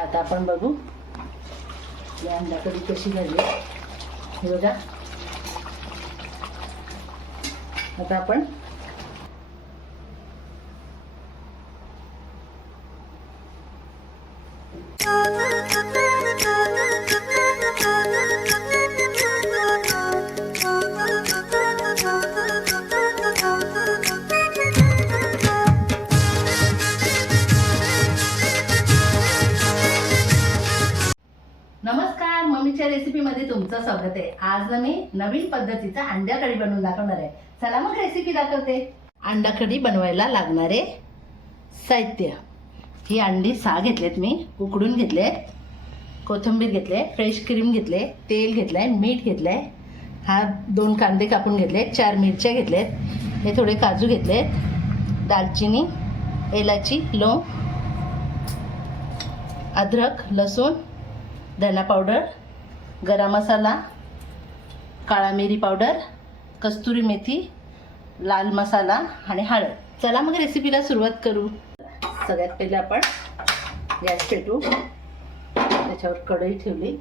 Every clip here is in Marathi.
आता आपण बघू. या अंडा कधी कशी झाली हे बघा. आता आपण नमस्कार तुमचं स्वागत आहे. आज ना मी नवीन पद्धतीचा अंड्या कढी बनवून दाखवणार आहे. चला मग रेसिपी दाखवते. अंडा कढी बनवायला लागणारे साहित्य. ही अंडी सहा घेतलेत मी. उकडून घेतले कोथिंबीर घेतले फ्रेश क्रीम घेतले तेल घेतलं आहे मीठ घेतलं आहे हा दोन कांदे कापून घेतले चार मिरच्या घेतलेत. हे थोडे काजू घेतलेत. दालचिनी एलाची लवंग अद्रक लसूण धना पावडर गरम मसाला काळा मिरी पावडर कस्तुरी मेथी लाल मसाला आणि हळद. चला मग रेसिपीला सुरुवात करू. सगळ्यात पहिले आपण गॅस पेटू त्याच्यावर कढई ठेवली.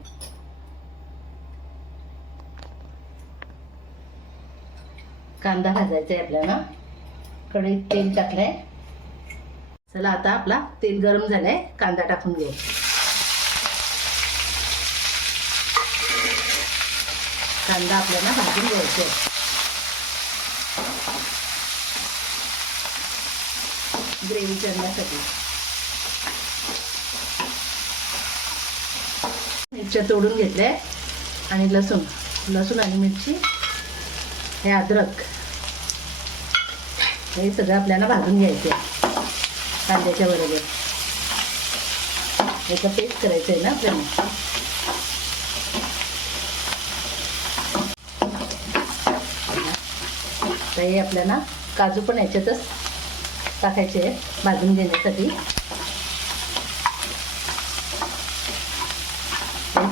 कांदा भाजायचा आहे आपल्याला. कढईत तेल टाकलंय. चला आता आपला तेल गरम झालंय. कांदा टाकून घेऊ. कांदा आपल्याला भाजून घ्यायचे आहे. ग्रेव्ही करण्यासाठी. मिरच्या तोडून घेतल्या आणि लसूण. लसूण आणि मिरची हे अद्रक. हे सगळं आपल्याला भाजून घ्यायचे कांद्याच्या बरोबर. याचा पेस्ट करायचं आहे ना आपल्याला. तर हे आपल्याला काजू पण याच्यातच टाकायचे आहे भाजून घेण्यासाठी.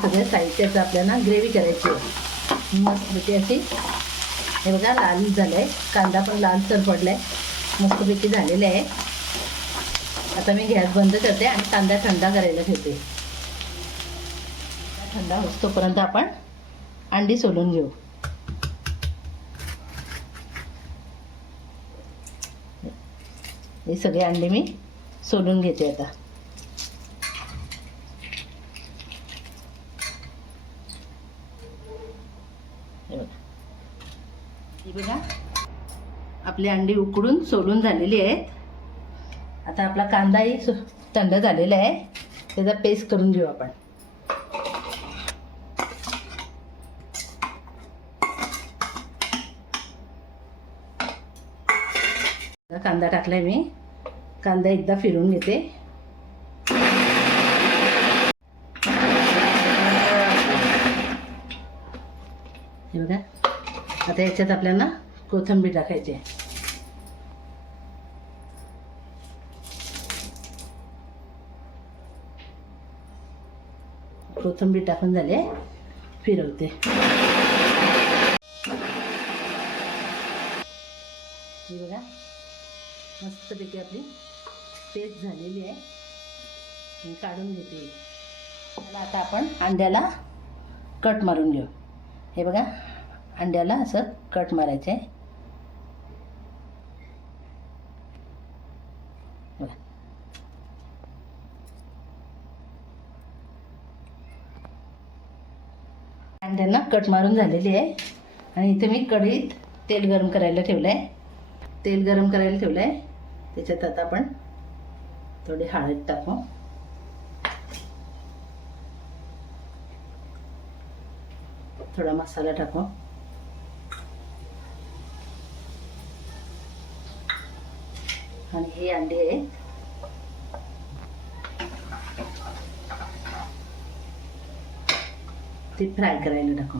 सगळ्या साहित्याचं आपल्याला ग्रेव्ही करायची आहे. मस्तपैकी अशी हे बघा लाल झालं आहे कांदा पण लालसर पडला आहे मस्तपैकी झालेले आहे. आता मी गॅस बंद करते आणि कांदा थंडा करायला ठेवते. थंडा होतोपर्यंत आपण अंडी सोलून घेऊ. हे सगळे अंडे मी सोलून घेते आता. हे बघा. हे बघा. आपले अंडी उकडून सोलून झालेली आहेत. आता आपला कांदाही सो थंड झालेला आहे. त्याचा पेस्ट करून घेऊ आपण. कांदा टाकलाय मी. कांदा एकदा फिरून घेते. हे बघा आता याच्यात आपल्याला कोथिंबीर टाकायची आहे. कोथिंबीर टाकून झाले फिरवते. बघा मस्तपैकी आपली पेस्ट झालेली आहे. मी काढून घेते. त्याला आता आपण अंड्याला कट मारून घेऊ. हे बघा अंड्याला असं कट मारायचं आहे बघा. अंड्यांना कट मारून झालेली आहे. आणि इथे मी कढईत तेल गरम करायला ठेवलं आहे तेल गरम करायला ठेवलं आहे त्याच्यात आता आपण थोडी हळद टाकू. थोडा मसाला टाकू. आणि हे अंडे आहेत ते फ्राय करायला टाकू.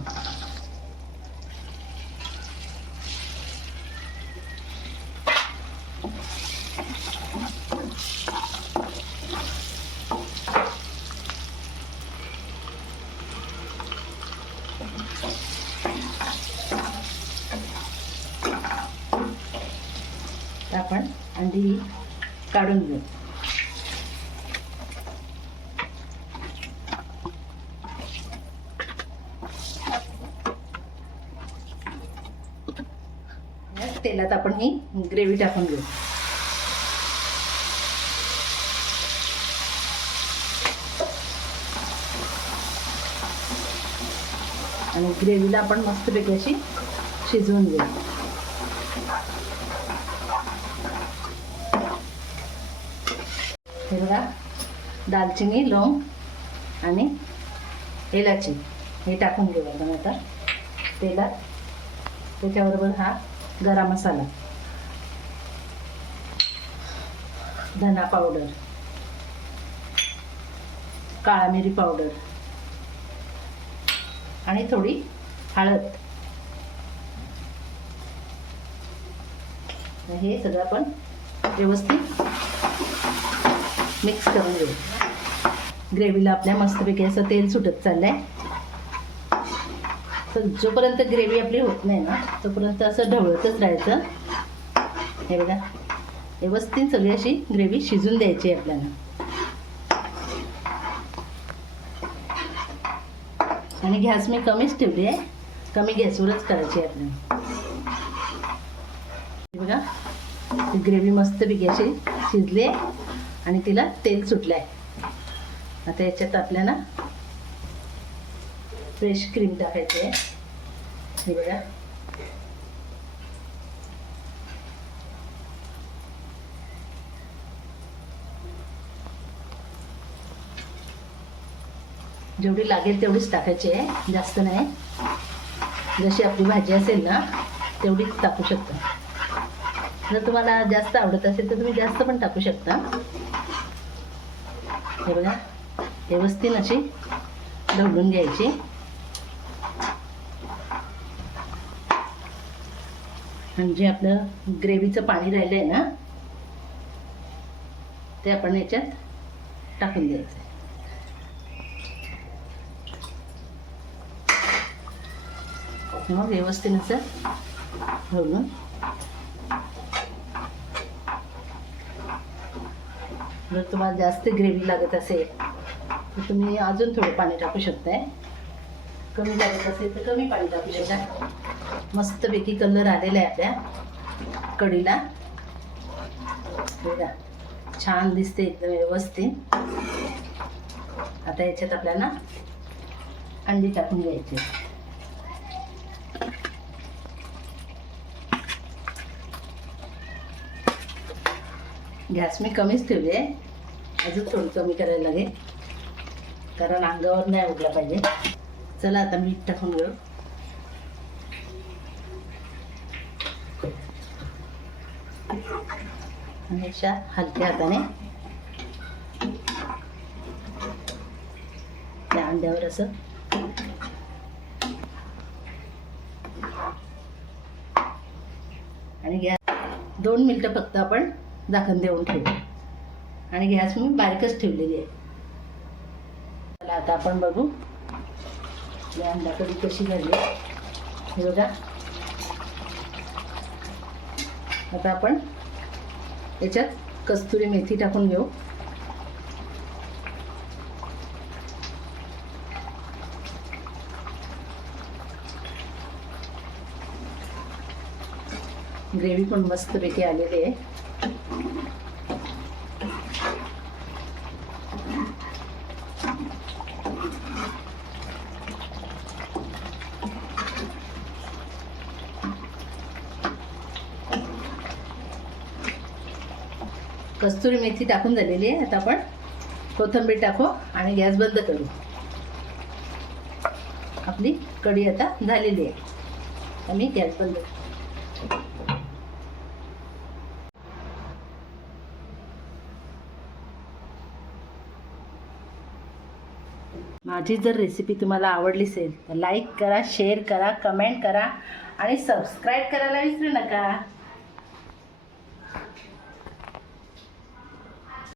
आता आपण अंडी काढून घेऊ. तेलात आपण ही ग्रेव्ही टाकून घेऊ. आणि ग्रेव्हीला आपण मस्तपैकी अशी शिजवून घेऊ. हे बघा दालचिनी लवंग आणि इलाची हे टाकून घेऊ आपण आता. तेलात त्याच्याबरोबर हा गरम मसाला. धना पावडर काळा मिरी पावडर आणि थोडी हळद. हे सगळं आपण व्यवस्थित मिक्स करून घेऊ. ग्रेव्हीला आपल्या मस्तपैकी असं तेल सुटत चाललंय. तर जोपर्यंत ग्रेव्ही आपली होत नाही ना तोपर्यंत असं ढवळतच राहायचं. हे बघा व्यवस्थित सगळी अशी ग्रेव्ही शिजून द्यायची आहे आपल्याला. आणि गॅस मी कमीच ठेवली आहे. कमी गॅसवरच करायची आहे आपल्याला. बघा ग्रेव्ही मस्तपैकी अशी शिजली आहे. आणि तिला तेल सुटलं आहे आता याच्यात आपल्याला फ्रेश क्रीम टाकायची आहे हे बघा. जेवढी लागेल तेवढीच टाकायची आहे. जास्त नाही. जशी आपली भाजी असेल ना तेवढीच टाकू शकता. जर तुम्हाला जास्त आवडत असेल तर तुम्ही जास्त पण टाकू शकता. हे बघा. व्यवस्थित अशी ढवळून घ्यायची. म्हणजे आपलं ग्रेव्हीचं पाणी राहिलं आहे ना ते आपण याच्यात टाकून द्यायचं. मग व्यवस्थित असं ढवळून जर तुम्हाला जास्त ग्रेव्ही लागत असेल तर तुम्ही अजून थोडं पाणी टाकू शकताय. कमी लागत असेल तर कमी पाणी टाकू शकता. मस्तपैकी कलर आलेला आहे आपल्या कढीला. बघा छान दिसते एकदम व्यवस्थित. आता याच्यात आपल्याला अंडी टाकून घ्यायची. गॅस मी कमीच ठेवली आहे. अजून थोडी कमी करायला लागेल. कारण अंगावर नाही उडला पाहिजे. चला आता मीठ टाकून घेऊ. हमेशा हलक्या हाताने. त्या अंड्यावर असं. आणि गॅस दोन मिनटं फक्त आपण झाकण देऊन ठेवू आणि गॅस मी बारीकच ठेवलेली आहे. चला आता आपण बघू. या अंडा कधी कशी झाली हे बघा. आता आपण याच्यात कस्तुरी मेथी टाकून घेऊ. ग्रेव्ही पण मस्तपैकी आलेली आहे. कस्तुरी मेथी टाकून झालेली आहे. आता आपण कोथिंबीर टाकू आणि गॅस बंद करू. आपली कढी आता झालेली आहे. आम्ही गॅस बंद करू. माझी जर रेसिपी तुम्हाला आवडली असेल तर लाईक करा शेअर करा कमेंट करा आणि सबस्क्राईब करायला विसरू नका.